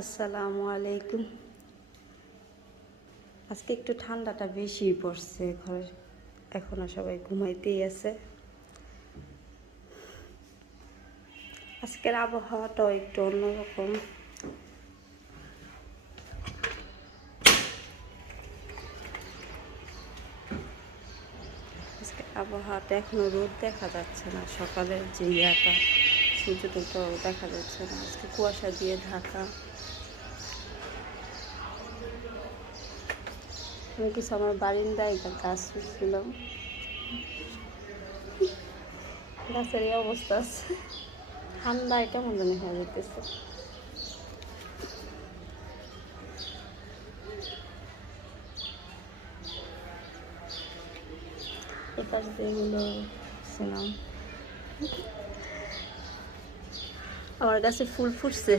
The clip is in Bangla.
আসসালামু আলাইকুম। আজকে একটু ঠান্ডাটা বেশি পড়ছে ঘরে, এখনো সবাই ঘুমাইতেই আছে। আজকের আবহাওয়াটাও একটু অন্যরকম। আজকে আবহাওয়াটা এখনো রোদ দেখা যাচ্ছে না, সকালের যে ইয়াটা সূর্যটাও দেখা যাচ্ছে না, আজকে কুয়াশা দিয়ে ঢাকা। আমি কিছু আমার বারিন্দায় গাছ ছিলাম, গাছের এই অবস্থা আছে, ঠান্ডায় কেমন জানি হয়ে যেতেছে। এপাশ দিয়ে এগুলো ছিলাম, আমার গাছে ফুল ফুটছে।